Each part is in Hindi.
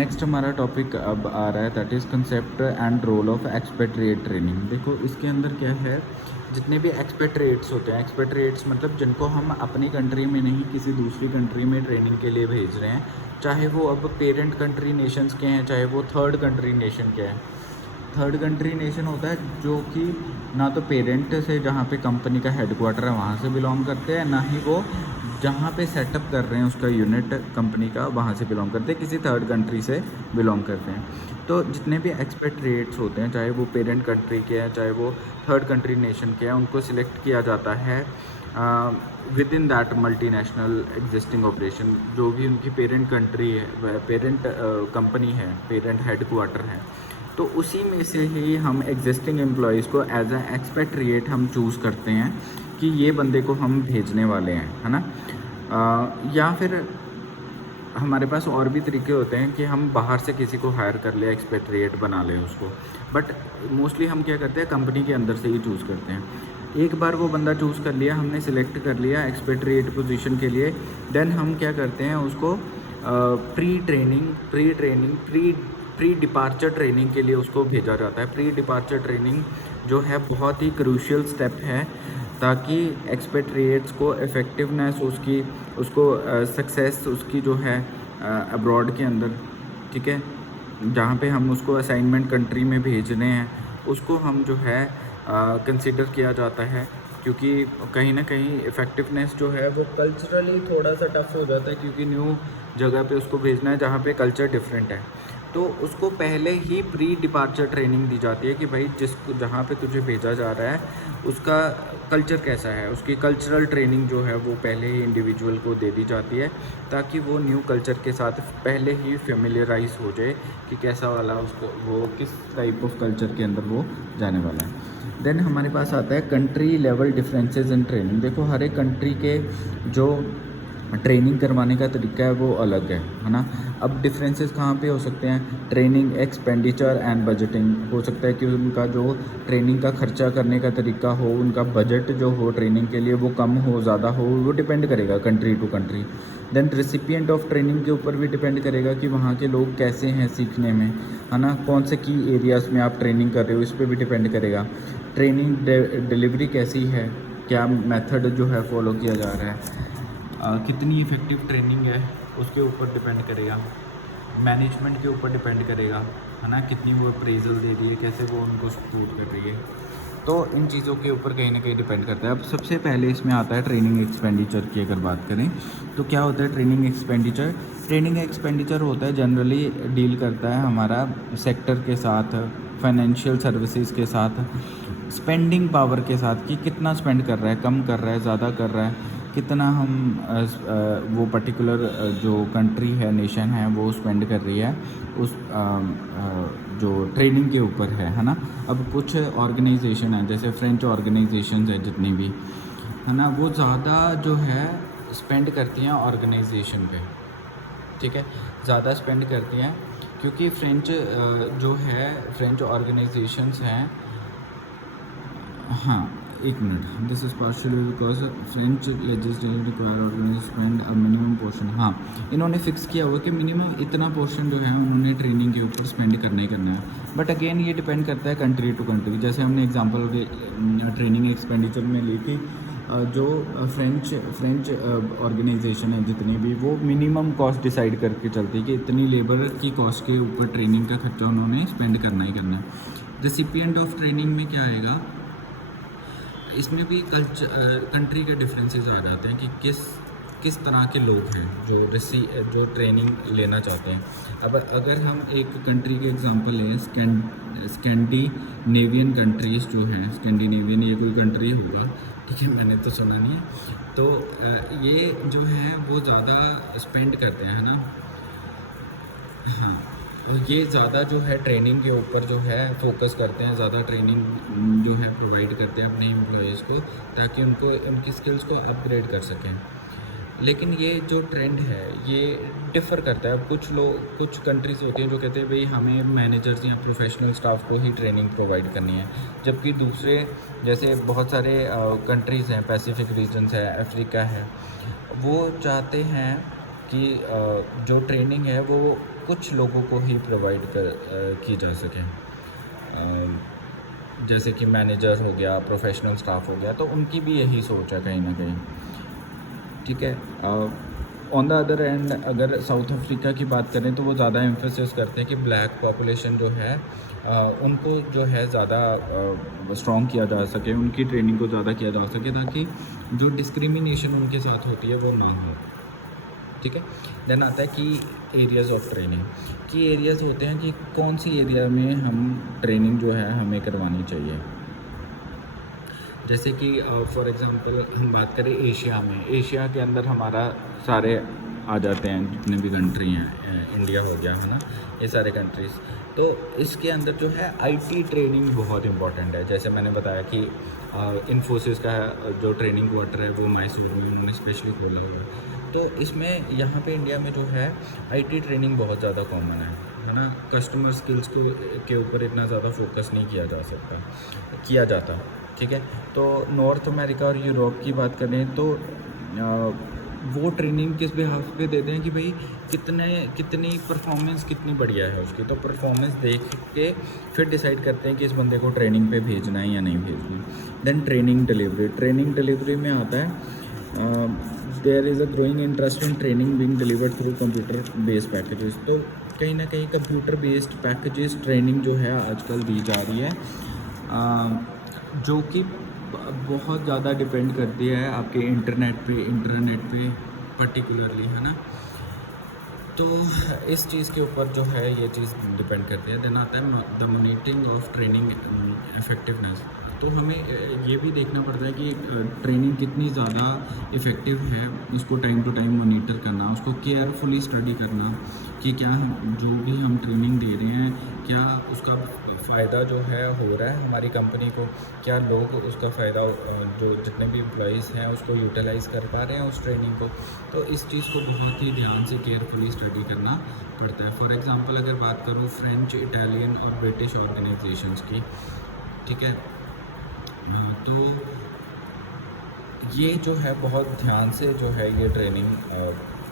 नेक्स्ट हमारा टॉपिक अब आ रहा है that is concept and role of expatriate training. देखो इसके अंदर क्या है, जितने भी एक्सपेट्रिएट्स होते हैं, एक्सपेट्रिएट्स मतलब जिनको हम अपनी कंट्री में नहीं किसी दूसरी कंट्री में ट्रेनिंग के लिए भेज रहे हैं, चाहे वो अब पेरेंट कंट्री नेशंस के हैं, चाहे वो थर्ड कंट्री नेशन के हैं। थर्ड कंट्री नेशन होता है जो कि ना तो पेरेंट से जहाँ पे कंपनी का हेडक्वार्टर है वहाँ से बिलोंग करते हैं, ना ही वो जहाँ पे सेटअप कर रहे हैं उसका यूनिट कंपनी का वहाँ से बिलोंग करते हैं, किसी थर्ड कंट्री से बिलोंग करते हैं। तो जितने भी एक्सपेट्रिएट्स होते हैं, चाहे वो पेरेंट कंट्री के हैं, चाहे वो थर्ड कंट्री नेशन के हैं, उनको सिलेक्ट किया जाता है with in that multinational existing operation. जो भी उनकी पेरेंट कंट्री है, पेरेंट कंपनी है, पेरेंट हेडक्वार्टर है, तो उसी में से ही हम एग्जिस्टिंग एम्प्लॉयज़ को एज अ एक्सपेट्रिएट हम चूज़ करते हैं कि ये बंदे को हम भेजने वाले हैं, है ना। या फिर हमारे पास और भी तरीके होते हैं कि हम बाहर से किसी को हायर कर ले, एक्सपेट्रिएट बना लें उसको, बट मोस्टली हम क्या करते हैं, कंपनी के अंदर से ही चूज़ करते हैं। एक बार वो बंदा चूज़ कर लिया, हमने सिलेक्ट कर लिया एक्सपेट्रिएट पोजीशन के लिए, देन हम क्या करते हैं उसको प्री डिपार्चर ट्रेनिंग के लिए उसको भेजा जाता है। प्री डिपार्चर ट्रेनिंग जो है बहुत ही क्रूशियल स्टेप है, ताकि एक्सपेट्रिएट्स को इफ़ेक्टिवनेस उसको सक्सेस उसकी जो है अब्रॉड के अंदर, ठीक है, जहाँ पे हम उसको असाइनमेंट कंट्री में भेज रहे हैं, उसको हम जो है कंसिडर किया जाता है। क्योंकि कहीं ना कहीं इफ़ेक्टिवनेस जो है वो कल्चरली थोड़ा सा टफ हो जाता है, क्योंकि न्यू जगह पे उसको भेजना है जहाँ पे कल्चर डिफरेंट है। तो उसको पहले ही प्री डिपार्चर ट्रेनिंग दी जाती है कि भाई जहाँ पे तुझे भेजा जा रहा है उसका कल्चर कैसा है, उसकी कल्चरल ट्रेनिंग जो है वो पहले ही इंडिविजुअल को दे दी जाती है, ताकि वो न्यू कल्चर के साथ पहले ही फेमिलियराइज हो जाए कि कैसा वाला उसको, वो किस टाइप ऑफ कल्चर के अंदर वो जाने वाला है। देन हमारे पास आता है country level differences in training. देखो हर एक कंट्री के जो ट्रेनिंग करवाने का तरीका है वो अलग है ना। अब डिफरेंसेस कहाँ पे हो सकते हैं, ट्रेनिंग एक्सपेंडिचर एंड बजटिंग। हो सकता है कि उनका जो ट्रेनिंग का खर्चा करने का तरीका हो, उनका बजट जो हो ट्रेनिंग के लिए वो कम हो, ज़्यादा हो, वो डिपेंड करेगा country to country. Then recipient of training के ऊपर भी डिपेंड करेगा कि वहाँ के लोग कैसे हैं सीखने में, है ना, कौन से की एरियाज़ में आप ट्रेनिंग कर रहे हो, इस पर भी डिपेंड करेगा। ट्रेनिंग डिलीवरी कैसी है, क्या मेथड जो है फॉलो किया जा रहा है, कितनी इफ़ेक्टिव ट्रेनिंग है उसके ऊपर डिपेंड करेगा। मैनेजमेंट के ऊपर डिपेंड करेगा, है ना, कितनी वो अप्रेजल दे रही है, कैसे वो उनको सपोर्ट कर रही है। तो इन चीज़ों के ऊपर कहीं ना कहीं डिपेंड करता है। अब सबसे पहले इसमें आता है ट्रेनिंग एक्सपेंडिचर की अगर बात करें तो क्या होता है ट्रेनिंग एक्सपेंडिचर। ट्रेनिंग एक्सपेंडिचर होता है जनरली डील करता है हमारा सेक्टर के साथ, फाइनेंशियल सर्विसेज के साथ, स्पेंडिंग पावर के साथ कि कितना स्पेंड कर रहा है, कम कर रहा है, ज़्यादा कर रहा है, कितना हम वो पर्टिकुलर जो कंट्री है, नेशन है, वो स्पेंड कर रही है उस जो ट्रेनिंग के ऊपर है ना। अब कुछ ऑर्गेनाइजेशन है, जैसे फ्रेंच ऑर्गेनाइजेशन है जितनी भी, है ना, वो ज़्यादा जो है स्पेंड करती हैं ऑर्गेनाइजेशन पे, ठीक है, ज़्यादा स्पेंड करती हैं, क्योंकि फ्रेंच जो है फ्रेंच ऑर्गेनाइजेशंस हैं। हाँ, एक minute, this is partially because French legislation require organise spend a minimum portion. हाँ, इन्होंने फिक्स किया हुआ कि मिनिमम इतना पोर्शन जो है उन्होंने ट्रेनिंग के ऊपर स्पेंड करना ही करना है। बट अगेन ये डिपेंड करता है कंट्री टू कंट्री। जैसे हमने एग्जांपल ट्रेनिंग एक्सपेंडिचर में ली थी, जो फ्रेंच ऑर्गेनाइजेशन है जितनी भी, वो मिनिमम कॉस्ट डिसाइड करके चलती है कि इतनी लेबर की कॉस्ट के ऊपर ट्रेनिंग का खर्चा उन्होंने स्पेंड करना ही करना है। रेसिपिएंट ऑफ ट्रेनिंग में क्या आएगा, इसमें भी कंट्री के डिफरेंसेस आ जाते हैं कि किस तरह के लोग हैं जो ट्रेनिंग लेना चाहते हैं। अब अगर हम एक कंट्री के एग्जांपल लें, स्कैंडिनेवियन कंट्रीज़ जो हैं, स्कैंडिनेवियन ये कोई कंट्री होगा, ठीक है, मैंने तो सुना नहीं है। तो ये जो है वो ज़्यादा स्पेंड करते हैं, है ना। हाँ, ये ज़्यादा जो है ट्रेनिंग के ऊपर जो है फोकस करते हैं, ज़्यादा ट्रेनिंग जो है प्रोवाइड करते हैं अपने एम्प्लॉयज़ को, ताकि उनको उनकी स्किल्स को अपग्रेड कर सकें। लेकिन ये जो ट्रेंड है ये डिफ़र करता है। कुछ कंट्रीज़ होती हैं जो कहते हैं भाई हमें मैनेजर्स या प्रोफेशनल स्टाफ को ही ट्रेनिंग प्रोवाइड करनी है, जबकि दूसरे जैसे बहुत सारे कंट्रीज़ हैं, पैसिफिक रीजन्स है, अफ्रीका है, वो चाहते हैं कि जो ट्रेनिंग है वो कुछ लोगों को ही प्रोवाइड की जा सके। जैसे कि मैनेजर हो गया, प्रोफेशनल स्टाफ हो गया, तो उनकी भी यही सोच है कहीं ना कहीं, ठीक है। ऑन द अदर एंड अगर साउथ अफ्रीका की बात करें तो वो ज़्यादा एम्फोसिस करते हैं कि ब्लैक पॉपुलेशन जो है उनको जो है ज़्यादा स्ट्रॉन्ग किया जा सके, उनकी ट्रेनिंग को ज़्यादा किया जा सके, ताकि जो डिस्क्रिमिनेशन उनके साथ होती है वो ना हो, ठीक है। देन आता है कि एरियाज़ ऑफ ट्रेनिंग। की एरियाज़ होते हैं कि कौन सी एरिया में हम ट्रेनिंग जो है हमें करवानी चाहिए। जैसे कि फॉर एग्ज़ाम्पल हम बात करें एशिया में, एशिया के अंदर हमारा सारे आ जाते हैं जितने भी कंट्री हैं, इंडिया हो गया, है ना, ये सारे कंट्रीज़। तो इसके अंदर जो है आईटी ट्रेनिंग बहुत इंपॉर्टेंट है। जैसे मैंने बताया कि इन्फोसिस का जो ट्रेनिंग क्वार्टर है वो मैसूर में उन्होंने स्पेशली खोला हुआ है। तो इसमें यहाँ पे इंडिया में जो है आईटी ट्रेनिंग बहुत ज़्यादा कॉमन है ना। कस्टमर स्किल्स के ऊपर इतना ज़्यादा फोकस नहीं किया जाता, ठीक है। तो नॉर्थ अमेरिका और यूरोप की बात करें तो वो ट्रेनिंग किस बेहाफ पे देते हैं कि भाई कितनी परफॉर्मेंस कितनी बढ़िया है उसकी, तो परफॉर्मेंस देख के फिर डिसाइड करते हैं कि इस बंदे को ट्रेनिंग पे भेजना है या नहीं भेजना है। देन ट्रेनिंग डिलीवरी में आता है there is a growing interest in training being delivered through computer based packages. तो कहीं ना कहीं कंप्यूटर बेस्ड पैकेजेस ट्रेनिंग जो है आजकल दी जा रही है, जो कि बहुत ज़्यादा डिपेंड करती है आपके इंटरनेट पे पर्टिकुलरली, है ना। तो इस चीज़ के ऊपर जो है ये चीज़ डिपेंड करती है। देन आता है the monitoring of training effectiveness. तो हमें ये भी देखना पड़ता है कि ट्रेनिंग कितनी ज़्यादा इफ़ेक्टिव है, उसको टाइम टू टाइम मॉनिटर करना, उसको केयरफुली स्टडी करना कि क्या जो भी हम ट्रेनिंग दे रहे हैं क्या उसका फ़ायदा जो है हो रहा है हमारी कंपनी को, क्या लोग उसका फ़ायदा जो जितने भी एम्प्लॉइज़ हैं उसको यूटिलाइज़ कर पा रहे हैं उस ट्रेनिंग को। तो इस चीज़ को बहुत ही ध्यान से केयरफुली स्टडी करना पड़ता है। फॉर एग्ज़ाम्पल अगर बात करूँ फ्रेंच, इटालियन और ब्रिटिश ऑर्गेनाइजेशंस की, ठीक है, तो ये जो है बहुत ध्यान से जो है ये ट्रेनिंग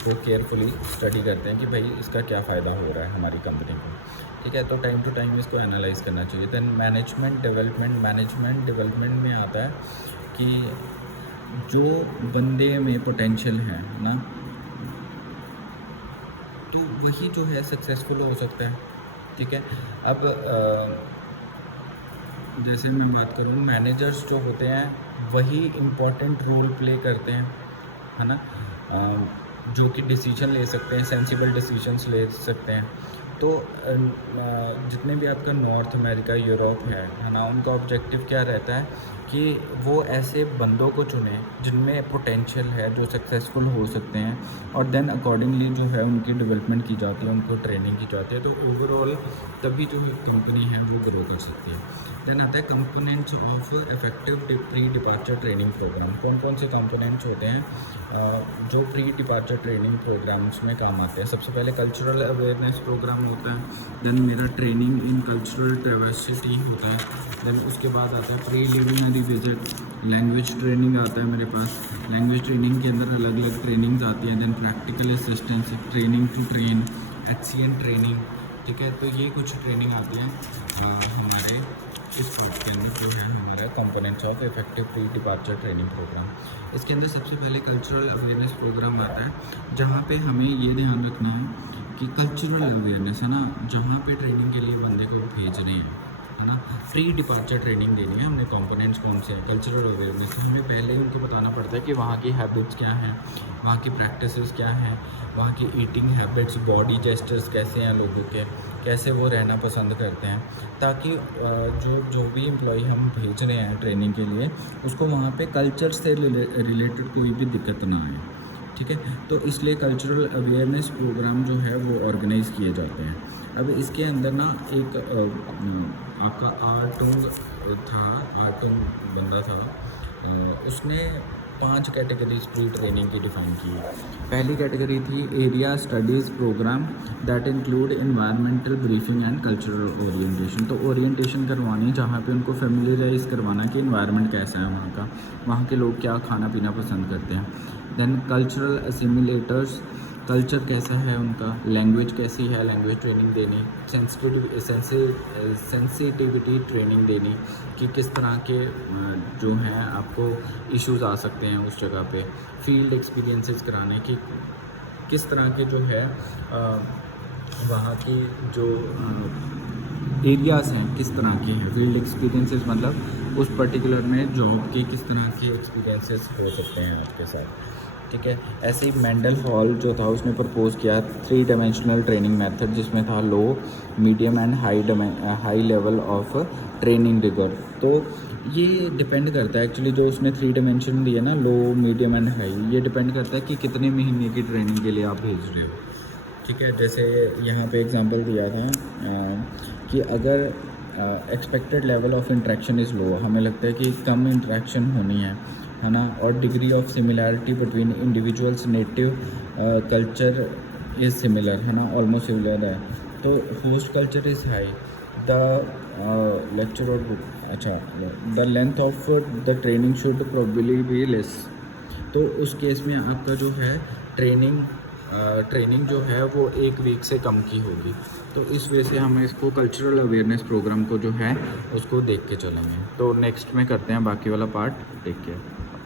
को केयरफुली स्टडी करते हैं कि भाई इसका क्या फ़ायदा हो रहा है हमारी कंपनी को, ठीक है। तो टाइम टू टाइम इसको एनालाइज करना चाहिए। दैन मैनेजमेंट डेवलपमेंट में आता है कि जो बंदे में पोटेंशियल है ना, तो वही जो है सक्सेसफुल हो सकता है, ठीक है। अब जैसे मैं बात करूँ मैनेजर्स जो होते हैं वही इम्पोर्टेंट रोल प्ले करते हैं, है ना, जो कि डिसीजन ले सकते हैं, सेंसिबल डिसीजंस ले सकते हैं। तो जितने भी आपका नॉर्थ अमेरिका, यूरोप है ना, उनका ऑब्जेक्टिव क्या रहता है कि वो ऐसे बंदों को चुने जिनमें पोटेंशियल है, जो सक्सेसफुल हो सकते हैं, और देन अकॉर्डिंगली जो है उनकी डेवलपमेंट की जाती है, उनको ट्रेनिंग की जाती है। तो ओवरऑल तभी जो कंपनी है वो ग्रो कर सकती है। देन आता है components of effective pre departure training programme. कौन कौन से कंपोनेंट्स होते हैं जो प्री डिपार्चर ट्रेनिंग प्रोग्राम्स में काम आते हैं। सबसे पहले कल्चरल अवेयरनेस प्रोग्राम होता है, देन मेरा ट्रेनिंग इन कल्चरल डाइवर्सिटी होता है, देन उसके बाद आता है प्रीलिमिनरी विजिट, लैंग्वेज ट्रेनिंग आता है मेरे पास। लैंग्वेज ट्रेनिंग के अंदर अलग अलग ट्रेनिंग्स आती हैं, then practical assistance, training to train, HCN training, ठीक है। तो ये कुछ ट्रेनिंग आती हैं हमारे इस पार्ट के अंदर जो है हमारा components of effective pre departure training programme. इसके अंदर सबसे पहले कल्चरल अवेयरनेस प्रोग्राम आता है, जहाँ पे हमें ये ध्यान रखना है कि कल्चरल अवेयरनेस, है ना, जहाँ पे ट्रेनिंग के लिए बंदे को भेज रहे हैं, है ना, प्री डिपार्चर ट्रेनिंग देनी है हमने। कंपोनेंट्स कौन से हैं कल्चरल अवेयरनेस, तो हमें पहले उनको बताना पड़ता है कि वहाँ की हैबिट्स क्या हैं, वहाँ की प्रैक्टिसेस क्या हैं, वहाँ की ईटिंग हैबिट्स, बॉडी जेस्चर्स कैसे हैं लोगों के, कैसे वो रहना पसंद करते हैं, ताकि जो भी एम्प्लॉई हम भेज रहे हैं ट्रेनिंग के लिए उसको वहाँ पे कल्चर से रिलेटेड कोई भी दिक्कत ना आए, ठीक है। तो इसलिए कल्चरल अवेयरनेस प्रोग्राम जो है वो ऑर्गेनाइज़ किए जाते हैं। अब इसके अंदर ना एक आपका आर्टोंग बंदा था, उसने 5 कैटेगरीज प्री ट्रेनिंग की डिफ़ाइन की। पहली कैटेगरी थी area studies programme that include environmental briefing and cultural orientation. तो ओरिएंटेशन करवानी जहाँ पे उनको फेमिलियराइज करवाना कि एनवायरनमेंट कैसा है वहाँ का, वहाँ के लोग क्या खाना पीना पसंद करते हैं। देन कल्चरल असिमिलेटर्स कल्चर कैसा है उनका, लैंग्वेज कैसी है, लैंग्वेज ट्रेनिंग देनी, सेंसिटिविटी ट्रेनिंग देनी कि किस तरह के जो हैं आपको इश्यूज आ सकते हैं उस जगह पे, फील्ड एक्सपीरियंसेस कराने कि किस तरह के जो है वहाँ की जो एरियाज़ हैं किस तरह की हैं, फील्ड एक्सपीरियंसेस मतलब उस पर्टिकुलर में जॉब की किस तरह के एक्सपीरियंसेस हो सकते हैं आपके साथ, ठीक है। ऐसे ही मेंडल हॉल जो था उसने प्रपोज किया 3 डायमेंशनल ट्रेनिंग मेथड, जिसमें था low, medium and high level of training rigour. तो ये डिपेंड करता है एक्चुअली, जो उसने 3 डायमेंशन दिए ना, लो, मीडियम एंड हाई, ये डिपेंड करता है कि कितने महीने की ट्रेनिंग के लिए आप भेज रहे हो, ठीक है। जैसे यहाँ पे एग्जांपल दिया था कि अगर expected level of interaction is low, हमें लगता है कि कम इंटरेक्शन होनी है ना, और degree of similarity between individuals native culture is similar, है ना, ऑलमोस्ट सिमिलर है, तो host culture is high, the lecture और अच्छा the length of the training should probably be less. तो उस केस में आपका जो है ट्रेनिंग जो है वो 1 वीक से कम की होगी। तो इस वजह से हमें इसको कल्चरल अवेयरनेस प्रोग्राम को जो है उसको देख के चलेंगे। तो नेक्स्ट में करते हैं बाकी वाला पार्ट। Take care.